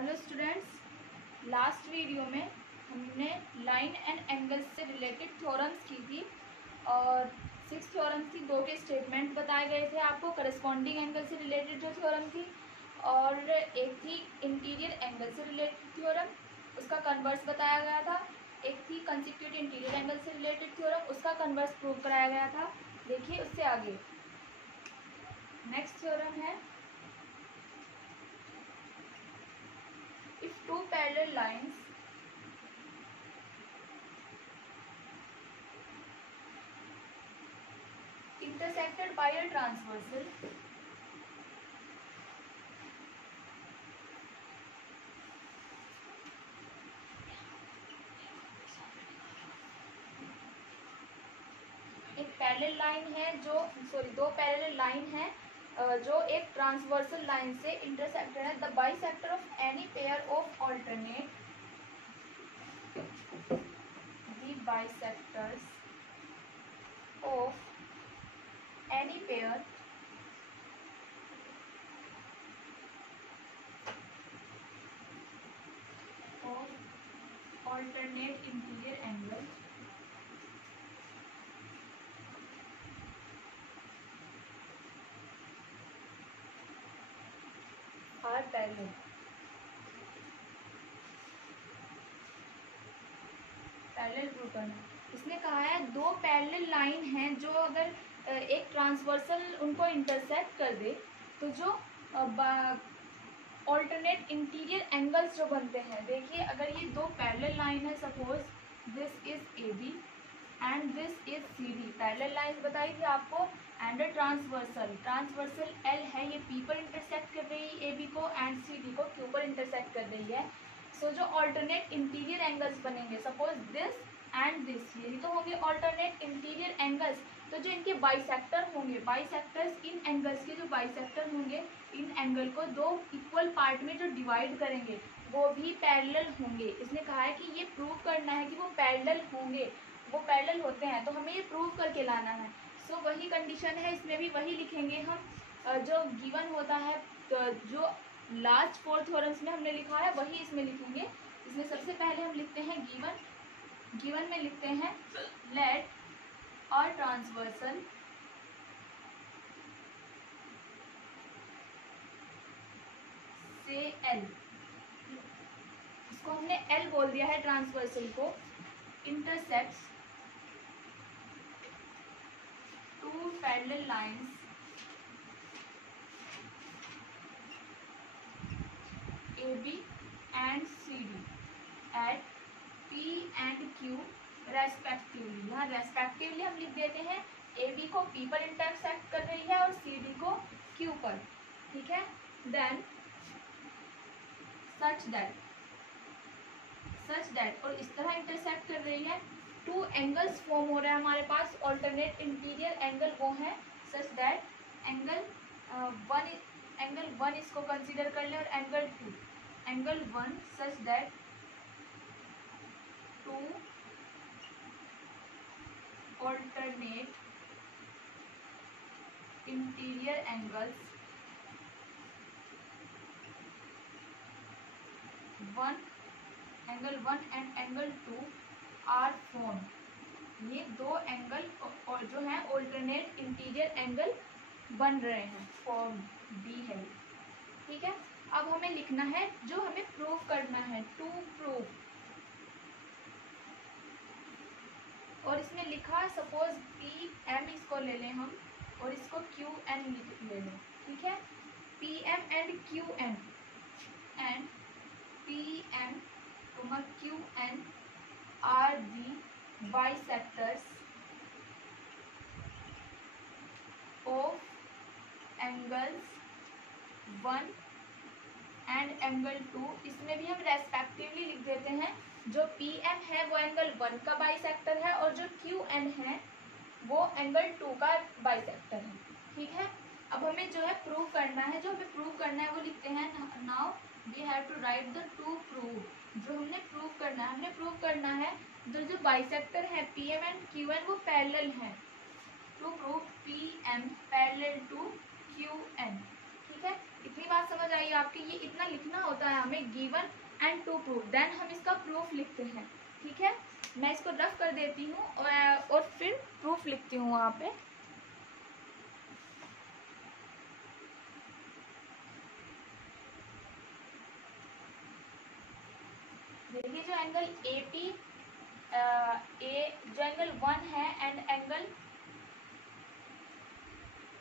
Hello students, last video में हमने line and angles से रिलेटेड थ्योरम्स की थी और 6 थ्योरम्स की 2 के स्टेटमेंट बताए गए थे आपको करस्पॉन्डिंग एंगल से रिलेटेड जो थ्योरम थी, और एक थी इंटीरियर एंगल से रिलेटेड थ्योरम, उसका कन्वर्स बताया गया था। एक थी कंसिक्यूटिव इंटीरियर एंगल से रिलेटेड थ्योरम, उसका कन्वर्स प्रूव कराया गया था। देखिए उससे आगे नेक्स्ट थ्योरम है, if two parallel lines intersected by a transversal एक पैरेलल लाइन है दो पैरेलल लाइन है जो एक ट्रांसवर्सल लाइन से इंटरसेक्टेड है। The bisector of any pair of alternate the bisectors of any pair of alternate interior angle are parallel. Parallel prove करना, इसने कहा है दो पैरेलल लाइन हैं जो अगर एक ट्रांसवर्सल उनको इंटरसेक्ट कर दे तो जो ऑल्टरनेट इंटीरियर एंगल्स जो बनते हैं। देखिए अगर ये दो पैरेलल लाइन है, suppose this is A B and this is C D, parallel line बताई थी आपको, एंड ट्रांसवर्सल एल है, ये पी पर इंटरसेक्ट कर रही है ए बी को एंड सी डी को क्यू पर इंटरसेक्ट कर रही है। सो जो ऑल्टरनेट इंटीरियर एंगल्स बनेंगे, सपोज दिस एंड दिस, यही तो होंगे ऑल्टरनेट इंटीरियर एंगल्स। तो जो इनके बाइसेक्टर होंगे, बाइसेक्टर्स इन एंगल्स के जो बाइसेक्टर होंगे, इन एंगल को दो इक्वल पार्ट में जो डिवाइड करेंगे वो भी पैरेलल होंगे। इसने कहा है कि ये प्रूव करना है कि वो पैरेलल होंगे, वो पैरेलल होते हैं, तो हमें ये प्रूव करके लाना है। सो वही कंडीशन है, इसमें भी वही लिखेंगे हम जो गिवन होता है, जो लास्ट 4 थ्योरम्स में हमने लिखा है वही इसमें लिखेंगे। इसमें सबसे पहले हम लिखते हैं गिवन में लिखते हैं लेट और ट्रांसवर्सल से एल, इसको हमने एल बोल दिया है ट्रांसवर्सल को, intersects two parallel lines AB and CD at P and Q respectively. यहाँ रेस्पेक्टिवली हम लिख देते हैं AB को P पर इंटरसेक्ट कर रही है और CD को Q पर, ठीक है। देन सच दैट और इस तरह इंटरसेक्ट कर रही है, टू एंगल्स फॉर्म हो रहा है हमारे पास, ऑल्टरनेट इंटीरियर एंगल वो है सच दैट एंगल वन इसको कंसीडर कर ले और angle one such that two alternate interior angles angle one and angle two are form. ये दो एंगल जो है ऑल्टरनेट इंटीरियर एंगल बन रहे हैं, फॉर्म बी है, ठीक है। अब हमें लिखना है जो हमें प्रूव करना है, टू प्रूव, और इसमें लिखा सपोज पी एम इसको ले लें हम और इसको क्यू एन ले लें, ठीक है। P M and Q N and P M Q N are the bisectors of angles one and angle two. इसमें भी हम रेस्पेक्टिवली लिख देते हैं, जो पी एम है वो एंगल वन का बाइसेक्टर है और जो क्यू एन है वो एंगल टू का बाइसेक्टर है, ठीक है। अब हमें जो है प्रूव करना है, जो हमें प्रूव करना है वो लिखते हैं now we have to write the to prove. जो हमने प्रूव करना है जो बाइसेक्टर है P M and Q N वो पैरेलल है, to prove P M parallel to Q N, ठीक है। इतनी बात समझ आई आपकी? ये इतना लिखना होता है हमें, given and to prove, then हम इसका प्रूफ लिखते हैं। ठीक है, मैं इसको रफ कर देती हूँ और फिर प्रूफ लिखती हूँ वहाँ पे। देखिए जो एंगल AP जो एंगल 1 है एंड एंगल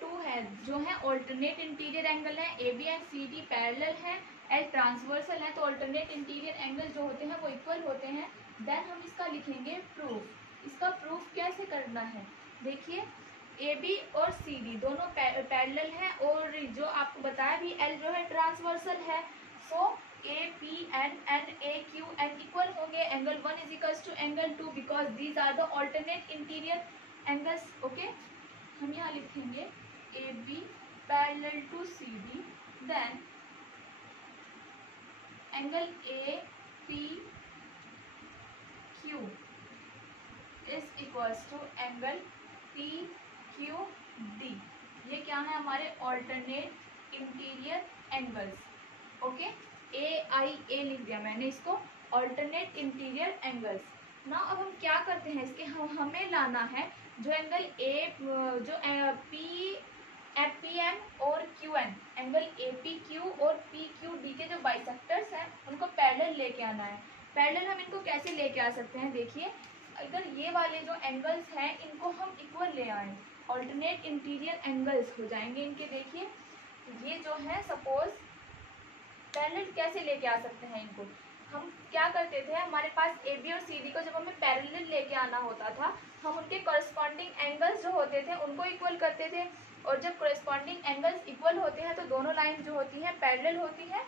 2 है, जो है ऑल्टरनेट इंटीरियर एंगल है। AB एंड CD पैरेलल है, L ट्रांसवर्सल है, तो ऑल्टरनेट इंटीरियर एंगल जो होते हैं वो इक्वल होते हैं। देन हम इसका लिखेंगे प्रूफ। इसका प्रूफ कैसे करना है? देखिए AB और CD दोनों पैरेलल हैं और जो आपको बताया भी L जो है ट्रांसवर्सल है, so APN and AQN equal होंगे। Angle 1 is equals to angle 2 because these are the alternate interior angles. Okay, हम यहाँ लिखेंगे AB parallel to CD, then angle APQ is equals to angle PQD। ये क्या है? हमारे alternate interior angles. Okay, AIA लिख दिया मैंने इसको, ऑल्टरनेट इंटीरियर एंगल्स। ना अब हम क्या करते हैं, इसके हमें लाना है जो एंगल जो PM और QN, एंगल APQ और PQD के जो बाइसेक्टर्स हैं उनको पैरेलल लेके आना है। पैरेलल हम इनको कैसे लेके आ सकते हैं? देखिए अगर ये वाले जो एंगल्स हैं इनको हम इक्वल ले आए, ऑल्टरनेट इंटीरियर एंगल्स हो जाएंगे इनके। देखिए ये जो है सपोज पैरेलल कैसे लेके आ सकते हैं इनको? हम क्या करते थे, हमारे पास AB और CD को जब हमें पैरेलल लेके आना होता था, हम उनके कॉरेस्पॉन्डिंग एंगल्स जो होते थे उनको इक्वल करते थे, और जब कॉरेस्पॉन्डिंग एंगल्स इक्वल होते हैं तो दोनों लाइन जो होती हैं पैरेलल होती हैं।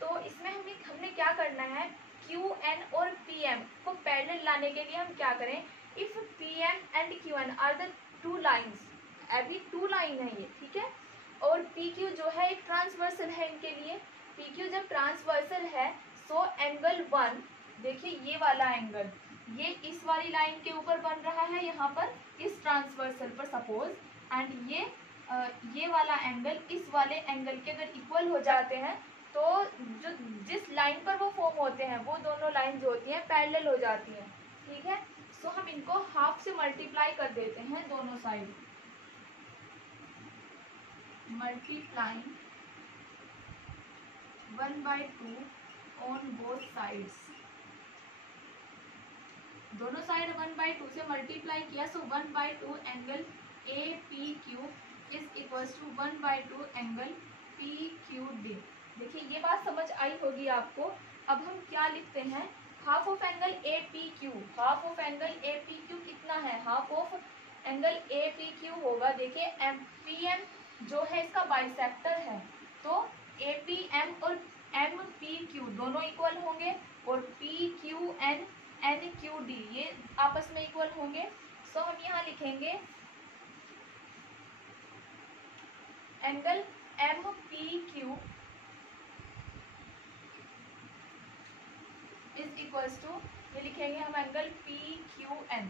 तो इसमें हमने क्या करना है, QN और PM को पैरेलल लाने के लिए हम क्या करें, if PM and QN are the two lines, अभी टू लाइन है ये, ठीक है, और PQ जो है एक ट्रांसवर्सल है इनके लिए। PQ जब ट्रांसवर्सल है सो एंगल 1, देखिए ये वाला एंगल ये इस वाली लाइन के ऊपर बन रहा है यहाँ पर इस ट्रांसवर्सल पर सपोज, एंड ये वाला एंगल इस वाले एंगल के अगर इक्वल हो जाते हैं तो जो जिस लाइन पर वो फॉर्म होते हैं वो दोनों लाइन जो होती हैं पैरेलल हो जाती हैं। ठीक है, सो हम इनको हाफ से मल्टीप्लाई कर देते हैं दोनों side, multiplying 1/2 on both sides. दोनों साइड 1/2 से मल्टीप्लाई किया, so 1/2 angle APQ is equals to 1/2 angle PQD। देखिए ये बात समझ आई होगी आपको। अब हम क्या लिखते हैं, half of angle APQ, half of angle APQ कितना है, हाफ ऑफ एंगल APQ होगा, देखिए PM जो है इसका बाइसेक्टर है, तो APM और MPQ दोनों इक्वल होंगे, और PQN NQD ये आपस में इक्वल होंगे। सो हम यहाँ लिखेंगे angle MPQ is equals to, ये लिखेंगे हम एंगल PQN।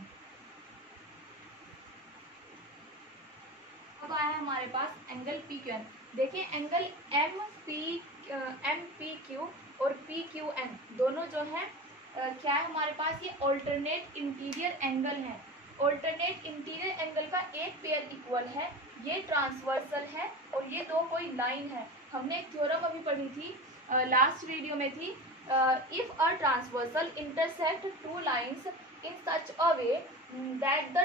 अब आया हमारे पास एंगल PQN। देखिए एंगल MPQ और PQN दोनों जो है क्या है हमारे पास, ये ऑल्टरनेट इंटीरियर एंगल है। ऑल्टरनेट इंटीरियर एंगल का एक पेयर इक्वल है, ये ट्रांसवर्सल है और ये दो कोई लाइन है। हमने एक थ्योरम अभी पढ़ी थी, लास्ट वीडियो में थी, if a transversal intersect two lines in such a way that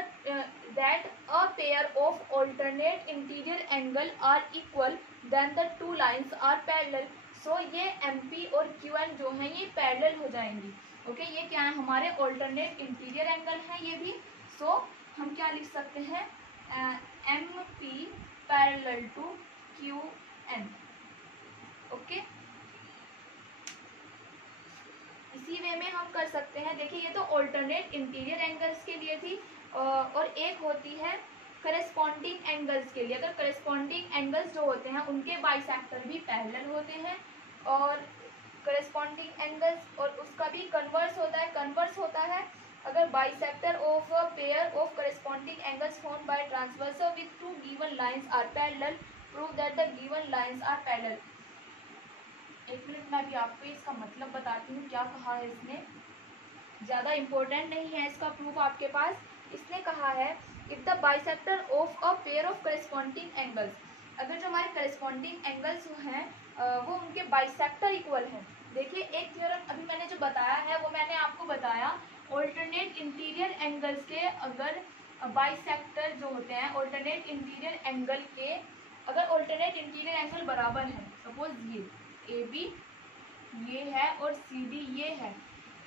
a pair of alternate interior angle are equal, then the two lines are parallel। so ये MP और QN जो हैं ये पैरेलल हो जाएंगी। Okay, ये क्या है, हमारे ऑल्टरनेट इंटीरियर एंगल है ये भी। सो हम क्या लिख सकते हैं, MP parallel to QN। Okay, इसी वे में हम कर सकते हैं। देखिए ये तो ऑल्टरनेट इंटीरियर एंगल्स के लिए थी, और एक होती है करेस्पॉन्डिंग एंगल्स के लिए। अगर करेस्पॉन्डिंग एंगल्स जो होते हैं उनके बाइसेक्टर भी पैरेलल होते हैं, और करेस्पॉन्डिंग एंगल्स और उसका भी कन्वर्स होता है अगर bisector of a pair of corresponding angles formed by transversal with two given lines are parallel, prove that the given lines are parallel. एक मिनट मैं भी आपको इसका मतलब बताती हूँ क्या कहा है इसने, ज़्यादा इम्पोर्टेंट नहीं है इसका प्रूफ आपके पास। इसने कहा है if the bisector of a pair of corresponding angles, अगर जो हमारे करेस्पॉन्डिंग एंगल्स हैं वो उनके बाइसेक्टर इक्वल हैं। देखिए एक थ्योरम अभी मैंने जो बताया है वो मैंने आपको बताया ऑल्टरनेट इंटीरियर एंगल्स के अगर बाइसेक्टर जो होते हैं ऑल्टरनेट इंटीरियर एंगल के अगर ऑल्टरनेट इंटीरियर एंगल बराबर है, सपोज ये ए बी ये है और सी डी ये है,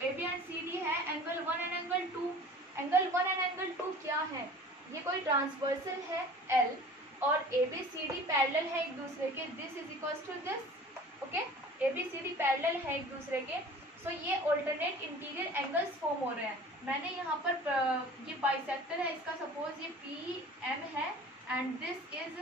A B and C D है angle 1 and angle 2। Angle 1 and angle 2 क्या है, ये कोई ट्रांसवर्सल है एल और A B C D parallel है एक दूसरे के, this is equals to this, okay. A B C D parallel है एक दूसरे के, सो ये ऑल्टरनेट इंटीरियर एंगल्स फॉर्म हो रहे हैं। मैंने यहाँ पर ये बाइसेक्टर है इसका, सपोज ये पी एम है and this is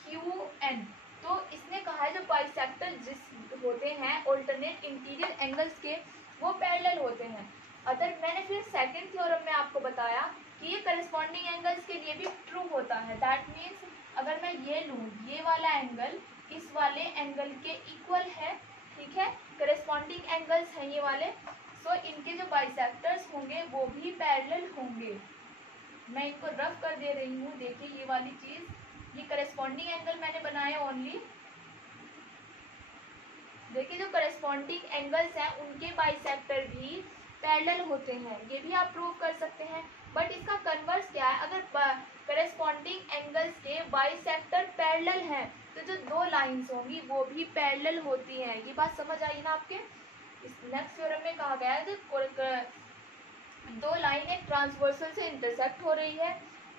Q N. तो इसने कहा है जो बाइसेक्टर जिस होते हैं ऑल्टरनेट इंटीरियर एंगल्स के वो पैरेलल होते हैं। अदर मैंने फिर सेकंड थ्योरम में आपको बताया कि ये करस्पॉन्डिंग एंगल्स के लिए भी ट्रू होता है। दैट मीन्स अगर मैं ये लूँ ये वाला एंगल इस वाले एंगल के इक्वल है, ठीक है, करस्पॉन्डिंग एंगल्स हैं ये वाले, सो इनके जो बाइसेक्टर्स होंगे वो भी पैरेलल होंगे। मैं इनको रफ कर दे रही हूँ, देखिए ये वाली चीज़, ये करस्पॉन्डिंग एंगल मैंने बनाया ओनली। देखिए जो करस्पॉन्डिंग एंगल्स हैं उनके बाइसेक्टर भी पैरेलल होते हैं, ये भी आप प्रूव कर सकते हैं। बट इसका कन्वर्स क्या है, अगर करस्पॉन्डिंग एंगल्स के बाइसेक्टर पैरेलल हैं तो जो दो लाइंस होंगी वो भी पैरेलल होती हैं। ये बात समझ आई ना आपके। इस नेक्स्ट थ्योरम में कहा गया है कि दो लाइन एक ट्रांसवर्सल से इंटरसेक्ट हो रही है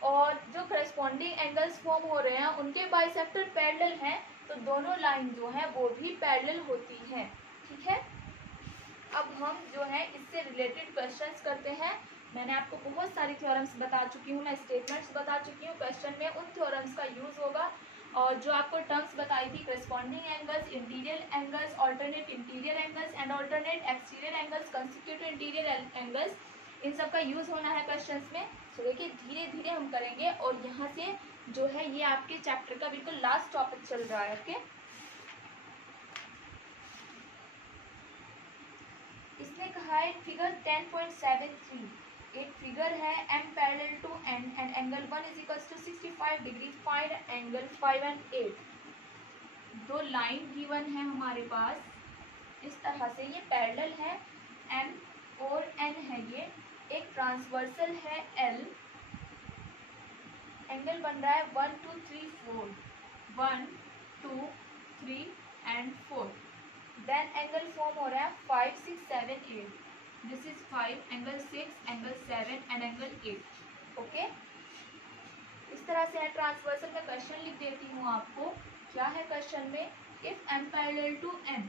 और जो करस्पॉन्डिंग एंगल्स फॉर्म हो रहे हैं उनके बाइसेक्टर पैरेलल हैं, तो दोनों लाइन जो है वो भी पैरेलल होती हैं, ठीक है। अब हम जो है इससे रिलेटेड क्वेश्चंस करते हैं। मैंने आपको बहुत सारी थ्योरम्स बता चुकी हूँ, मैं स्टेटमेंट्स बता चुकी हूँ। क्वेश्चन में उन थ्योरम्स का यूज होगा और जो आपको टर्म्स बताई थी corresponding angles, interior angles, alternate interior angles and alternate exterior angles, consecutive interior angles, इन सब का यूज होना है क्वेश्चंस में। तो देखिए धीरे धीरे हम करेंगे और यहाँ से जो है ये आपके चैप्टर का बिल्कुल लास्ट टॉपिक चल रहा है, ओके। इसने कहा है फिगर 10.73, एक फिगर है m parallel to n and angle 1 is equals to 65 degree, find angle 5 and 8। दो लाइन गिवन है हमारे पास इस तरह से, ये पैरेलल है m और n है, ये एक ट्रांसवर्सल है l, एंगल बन रहा है 1 2 3 4, 1 2 3 एंड 4। देन एंगल फॉर्म हो रहा है 5 6 7 8, this is 5 angle 6 angle 7 and angle 8, okay. इस तरह से है ट्रांसवर्सल में। क्वेश्चन लिख देती हूँ आपको, क्या है क्वेश्चन में, if m parallel to n,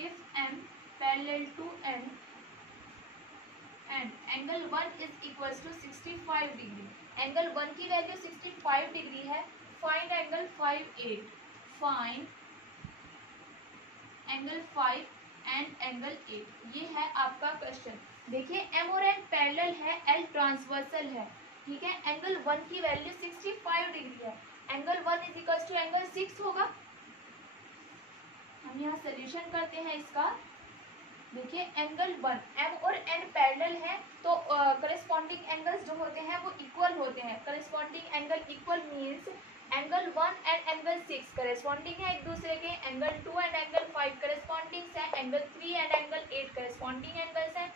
if m parallel to n and angle 1 is equals to 65 degree, angle 1 की वैल्यू 65 डिग्री है, find angle 5 8, find angle 5 and angle 8, ये है आपका क्वेश्चन। देखिए m और n पैरेलल है, l ट्रांसवर्सल है, ठीक है। एंगल 1 की वैल्यू 65 डिग्री है, angle 1 is equals to angle 6 होगा। हम यहाँ सोल्यूशन करते हैं इसका। देखिए एंगल 1 m और n पैरेलल है तो करस्पॉन्डिंग एंगल्स जो होते हैं वो इक्वल होते हैं। Corresponding angle equal means angle 1 and angle 6 corresponding है एक दूसरे के, एंगल 2 एंड एंगल 5 करस्पॉन्डिंग है, angle 3 and angle 8 corresponding angles हैं,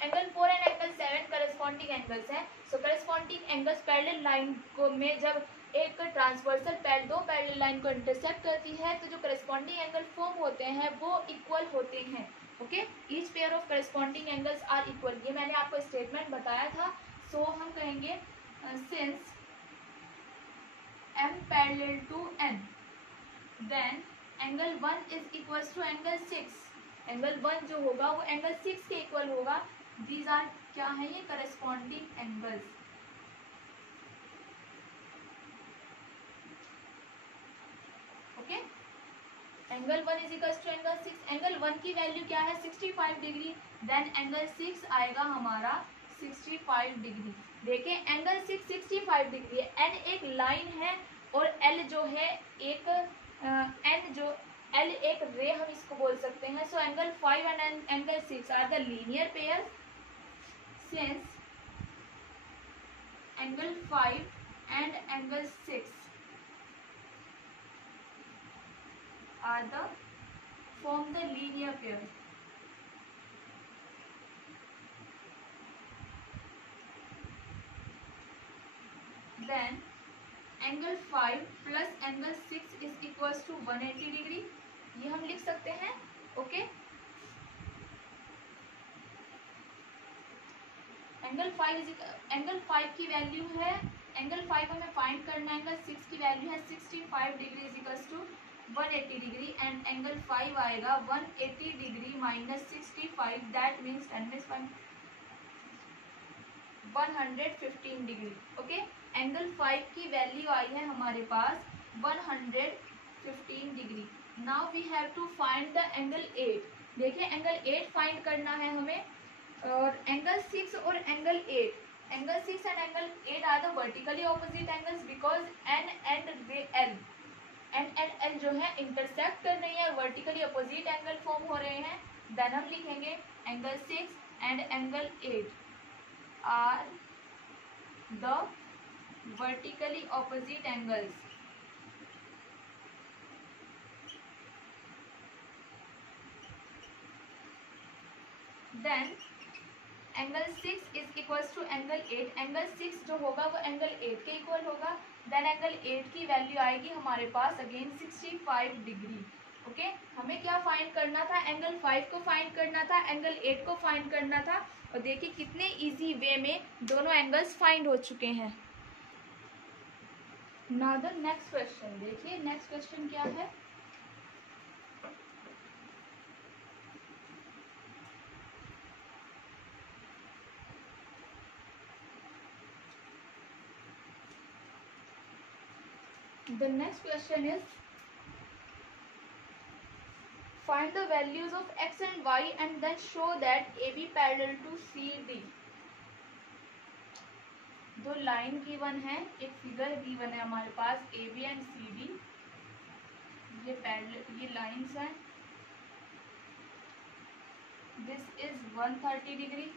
angle 4 and angle 7 corresponding angles हैं। So corresponding angles parallel line को में जब एक ट्रांसवर्सल दो पैरेलल लाइन को इंटरसेक्ट करती है तो जो करस्पॉन्डिंग एंगल फॉर्म होते हैं वो इक्वल होते हैं, okay. Each pair of corresponding angles are equal, ये मैंने आपको स्टेटमेंट बताया था। सो हम कहेंगे since m parallel to n then angle 1 is equals to angle 6, angle 1 जो होगा वो एंगल 6 के इक्वल होगा। दीज आर क्या है, ये corresponding angles, okay. Angle 1 is equals to angle 6, angle 1 की वैल्यू क्या है 65 डिग्री, देन एंगल 6 आएगा हमारा 65 डिग्री। देखिए एंगल 6 65 डिग्री है, n एक लाइन है और एल जो है एक एन जो एल एक रे हम इसको बोल सकते हैं. So angle 5 and angle 6 are the linear pair since angle 5 and angle 6 are the form the linear pair. Then angle 5 plus angle 6 is equals to 180 degree. ये हम लिख सकते हैं. ओके, एंगल 5 की वैल्यू है, एंगल 5 हमें फाइंड करना है. एंगल 6 की वैल्यू है 65 degree is equals to 180 degree and angle 5 आएगा 180 degree minus 65 that means 115 degree. Okay, angle 5 की वैल्यू आई है हमारे पास 115 degree. Now we have to find the angle 8. देखिए एंगल 8 फाइंड करना है हमें. और एंगल 6 और angle 8, angle 6 and angle 8 are the vertically opposite angles because N and L L जो है इंटरसेक्ट कर रही है और वर्टिकली अपोजिट एंगल फॉर्म हो रहे हैं. देन हम लिखेंगे angle 6 and angle 8 are the vertically opposite angles. Then angle 6 is equals to angle 8. Angle 6 जो होगा वो एंगल 8 के इक्वल होगा. देन एंगल 8 की वैल्यू आएगी हमारे पास अगेन 65 डिग्री. ओके, हमें क्या फाइंड करना था? एंगल 5 को फाइंड करना था, एंगल 8 को फाइंड करना था. और देखिए कितने इजी वे में दोनों एंगल्स फाइंड हो चुके हैं. Now the next question. देखिए नेक्स्ट क्वेश्चन क्या है. The next question is find the values of x and y and then show that AB parallel to CD. दो लाइन गिवन है, एक फिगर गिवन है हमारे पास AB एंड CD. ये parallel, ये लाइंस हैं. This is 130 degree,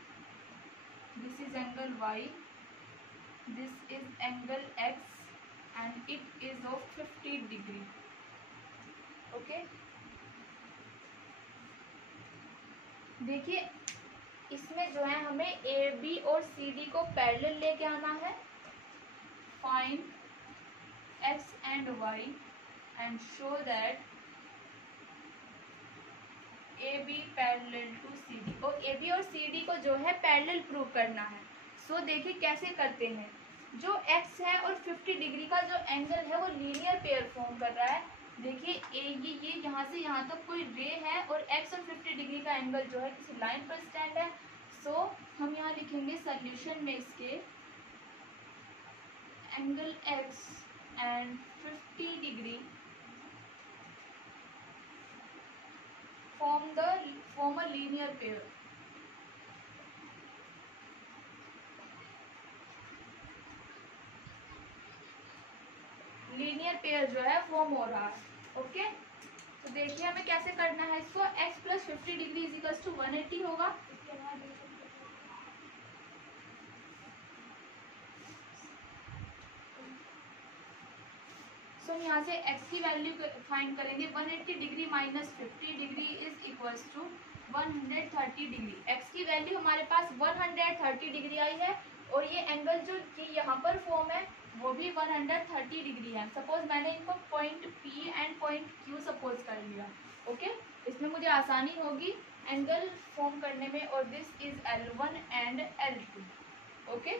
this is angle y, this is angle x and it is of 50 degree. Okay, देखिए इसमें जो है हमें ए बी और सी डी को पैरेलल लेके आना है. Find X and Y and show that A B parallel to C D. और ए बी और सी डी को जो है पैरेलल प्रूव करना है. सो देखिए कैसे करते हैं. जो x है और 50 डिग्री का जो एंगल है वो लीनियर पेयर फॉर्म कर रहा है. देखिए ये यहाँ से यहाँ तक कोई रे है और x और 50 डिग्री का एंगल जो है किसी लाइन पर स्टैंड है. सो हम यहाँ लिखेंगे सॉल्यूशन में इसके angle x and 50 degree form a linear pair. Linear pair जो है फॉर्म हो रहा है. ओके, तो देखिए हमें कैसे करना है इसको. x plus 50 degree is equals to 180 होगा. सो हम यहाँ से x की वैल्यू फाइंड करेंगे. 180 degree minus 50 degree is equals to 130 degree. x की वैल्यू हमारे पास 130 डिग्री आई है और ये एंगल जो यहाँ पर फॉर्म है वो भी 130 डिग्री है. सपोज मैंने इनको point P and point Q suppose कर लिया. ओके, इसमें मुझे आसानी होगी एंगल फॉर्म करने में. और this is L1 and L2. Okay,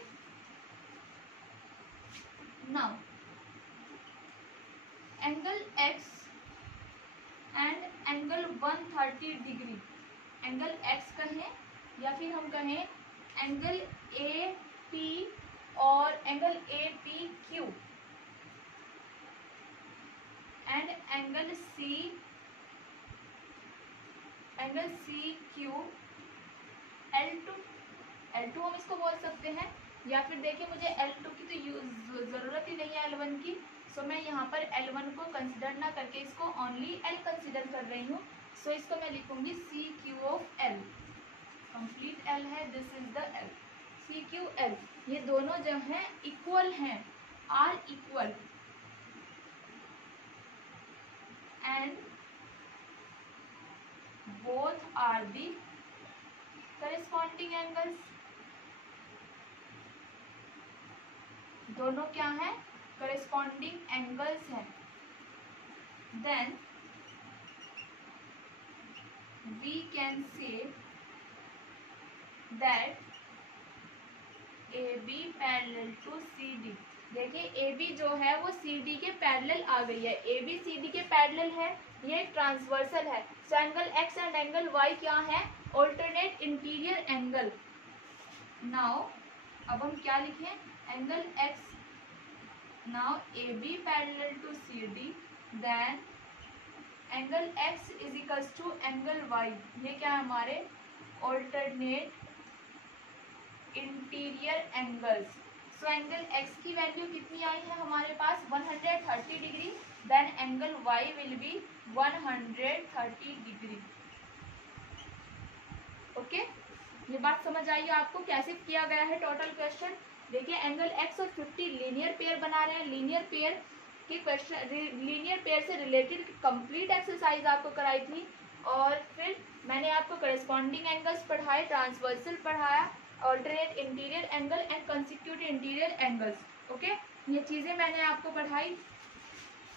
now angle x and angle 130 degree. Angle x कहें या फिर हम कहें एंगल AP और angle APQ and angle CQ L2 हम इसको बोल सकते हैं. या फिर देखिए मुझे L2 की तो जरूरत ही नहीं है L1 की. सो मैं यहाँ पर L1 को कंसिडर ना करके इसको ओनली L कंसिडर कर रही हूँ। सो इसको मैं लिखूंगी C Q of L, complete L है, this is the L, C Q L। ये दोनों जो हैं इक्वल हैं, are equal, and both are the corresponding angles. दोनों क्या है? करेस्पॉन्डिंग एंगल्स हैं। Then we can say that A B parallel to C D. देखिए ए बी जो है वो सी डी के पैरेलल आ गई है, ए बी सी डी के पैरेलल है, ये ट्रांसवर्सल है। So angle X and angle Y क्या है? Alternate interior angle. नाउ अब हम क्या लिखें? Angle X, now A B parallel to C D, then angle X is equals to angle Y. ये क्या है? हमारे alternate interior angles. So angle X की वैल्यू कितनी आई है हमारे पास? 130 degree, then angle Y will be 130 degree. Okay, ये बात समझ आई आपको कैसे किया गया है टोटल क्वेश्चन? देखिए एंगल एक्स और 50 लीनियर पेयर बना रहे हैं। लीनियर पेयर के क्वेश्चन, लीनियर पेयर से रिलेटेड कंप्लीट एक्सरसाइज आपको कराई थी, और फिर मैंने आपको करेस्पॉन्डिंग एंगल्स पढ़ाए, ट्रांसवर्सल पढ़ाया, alternate interior angle and consecutive interior angles. Okay, ये चीजें मैंने आपको पढ़ाई।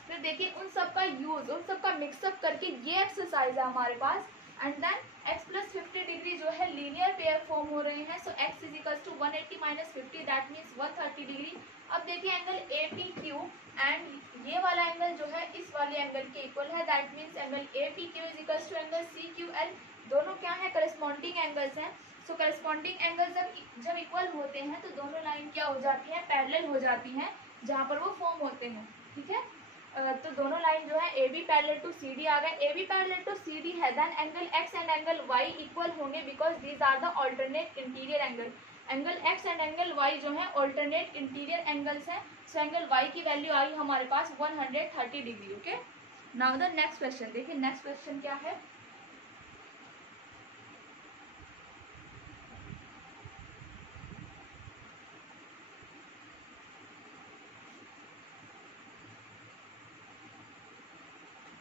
फिर देखिए उन सब का यूज, उन सब का मिक्सअप करके ये एक्सरसाइज है हमारे पास। And then x plus 50 degree जो है लीनियर पेयर फॉर्म हो रहे हैं। So x is equal to 180 minus 50, that means 130 degree. अब देखिए angle A P Q and ये वाला एंगल जो है इस वाले एंगल के इक्वल है, that means angle A P Q is equal to angle C Q L. दोनों क्या है? करस्पॉन्डिंग एंगल्स हैं। सो करस्पॉन्डिंग एंगल जब इक्वल होते हैं तो दोनों लाइन क्या हो जाती है? पैरेलल हो जाती हैं जहाँ पर वो फॉर्म होते हैं। ठीक है, तो दोनों लाइन जो है A B parallel to C D आ गए। A B parallel to C D है, then angle X and angle Y equal होंगे because these are the alternate interior angle. Angle X and angle Y जो है alternate interior angles हैं। So angle Y की value आई हमारे पास 130 degree. Okay, now the next question. देखिए next question क्या है?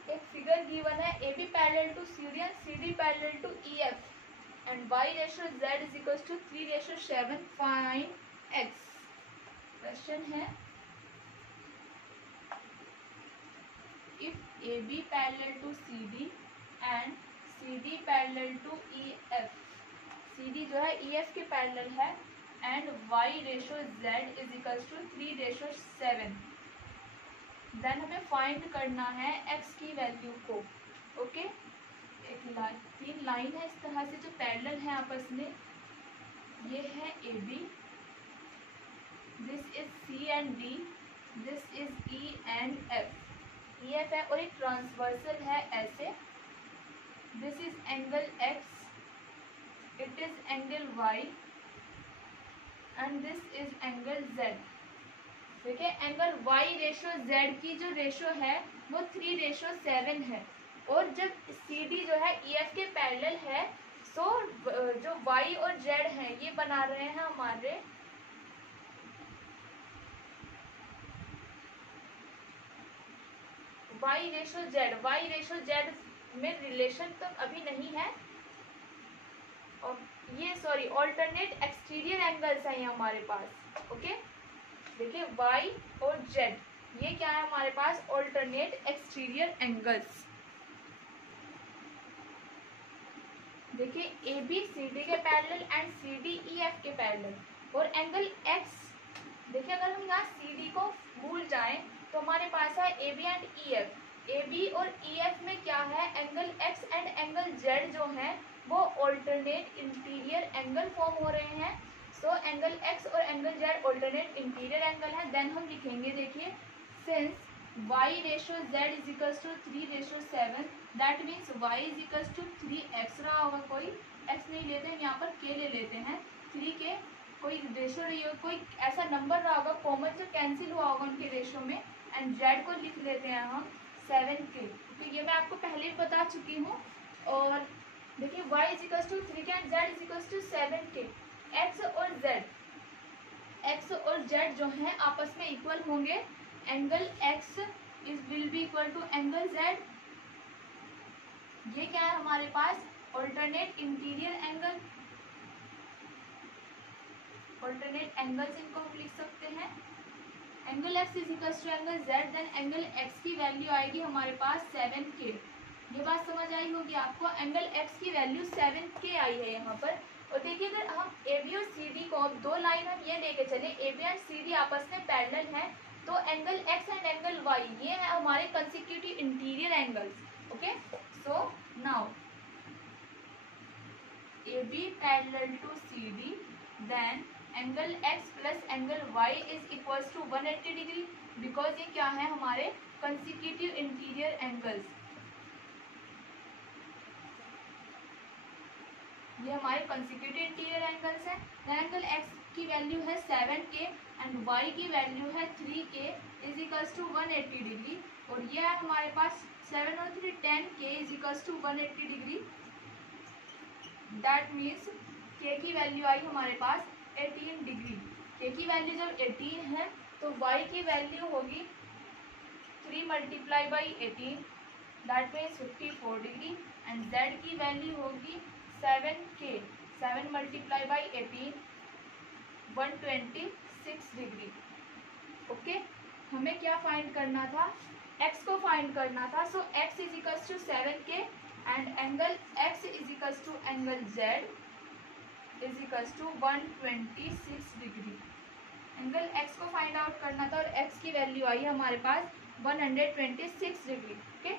एक फिगर गिवन है, A B parallel to C D and C D parallel to E F and y ratio z is equal to 3:7। Find x। Question है if A B parallel to C D and C D parallel to E F, C D जो है E F के parallel है, and y ratio z is equal to 3:7, then हमें find करना है x की value को। ओके, एक लाइन, 3 लाइन है इस तरह से जो पैरेलल है आपस में। ये है A B, this is C and D, this is E and F. E F है और एक ट्रांसवर्सल है ऐसे। This is angle X, it is angle Y and this is angle Z. देखिए एंगल y रेशियो z की जो ratio है वो 3:7 है, और जब CD जो है EF के पैरेलल है, सो जो y और z है ये बना रहे हैं हमारे y ratio z। y ratio z में रिलेशन तो अभी नहीं है, और ये सॉरी ऑल्टरनेट एक्सटीरियर एंगल्स है ये हमारे पास। ओके, देखिए y और z ये क्या है हमारे पास? Alternate exterior angles. देखिए ए बी सी डी के parallel and C D E F के पैरेलल, और एंगल x। देखिए अगर हम यहाँ सी डी को भूल जाएं तो हमारे पास है A B and E F. A B और ई एफ में क्या है? Angle x and angle z जो है वो ऑल्टरनेट इंटीरियर एंगल फॉर्म हो रहे हैं। सो एंगल x और angle z alternate interior angle है। देन हम लिखेंगे, देखिए since y ratio z is equals to 3:7, that means y is equals to 3x रहा होगा। कोई x नहीं लेते हैं, यहाँ पर k ले लेते हैं। 3 के कोई रेशियो रही हो, कोई ऐसा नंबर रहा होगा कॉमन जो कैंसिल हुआ होगा उनके रेशियो में, एंड जेड को लिख लेते हैं हम 7K। तो ये मैं आपको पहले भी बता चुकी हूँ। और देखिए y is equals to 3K and z is equals to 7K। x और z जो है आपस में इक्वल होंगे। Angle x will be equal to angle z। ये क्या है हमारे पास, alternate interior angle, alternate angles इनको हम लिख सकते हैं। Angle x is equal to angle z, then angle x की वैल्यू आएगी हमारे पास 7K। ये बात समझ आई होगी आपको। एंगल x की वैल्यू 7K आई है यहाँ पर। और देखिए अगर हम AB और CD को, अब दो लाइन हम ये लेके चले, AB एंड CD आपस में पैरेलल हैं, तो angle x and angle y ये है हमारे consecutive interior angles. Okay, so now AB parallel to CD, then angle x plus angle y is equals to 180 degree, because ये क्या है हमारे कंसेक्यूटिव इंटीरियर एंगल्स। ये हमारे कंसेक्यूटिव इंटीरियर एंगल्स हैं। एंगल x की वैल्यू है 7K एंड y की वैल्यू है 3K is equals to 180 degree. और ये है हमारे पास 7 और 3 10K is equals to 180 degree. That means K की वैल्यू आई हमारे पास 18 डिग्री। K की वैल्यू जब 18 है तो y की वैल्यू होगी 3 multiply by 18, that means 54 degree. And z की वैल्यू होगी 7K, 7 multiply by 18, 126 degree. Okay, हमें क्या फाइंड करना था, x को फाइंड करना था। So x is equals to 7K and angle x is equals to angle z is equals to 126 degree. Angle x को फाइंड आउट करना था और x की वैल्यू आई हमारे पास 126 डिग्री। ओके,